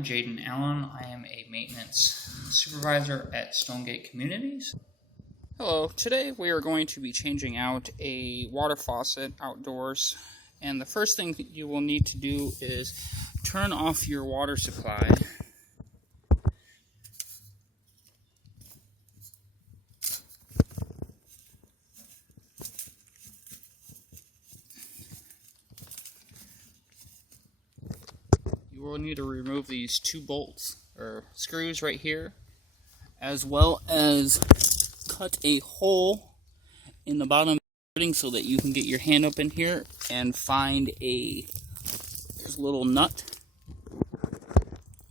I'm Jaydon Allen. I am a maintenance supervisor at Stonegate Communities. Hello, today we are going to be changing out a water faucet outdoors, and the first thing that you will need to do is turn off your water supply. You will need to remove these two bolts or screws right here, as well as cut a hole in the bottom of the fitting so that you can get your hand up in here and find there's a little nut.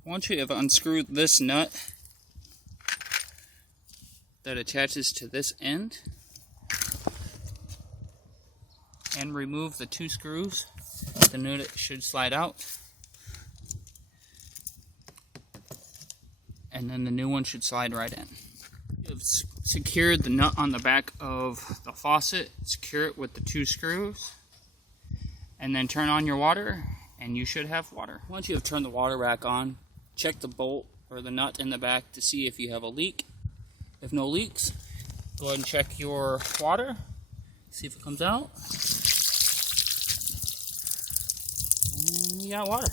Once you have unscrewed this nut that attaches to this end and remove the two screws, the nut should slide out. And then the new one should slide right in. You've secured the nut on the back of the faucet, secure it with the two screws, and then turn on your water, and you should have water. Once you have turned the water back on, check the bolt or the nut in the back to see if you have a leak. If no leaks, go ahead and check your water, see if it comes out, and you got water.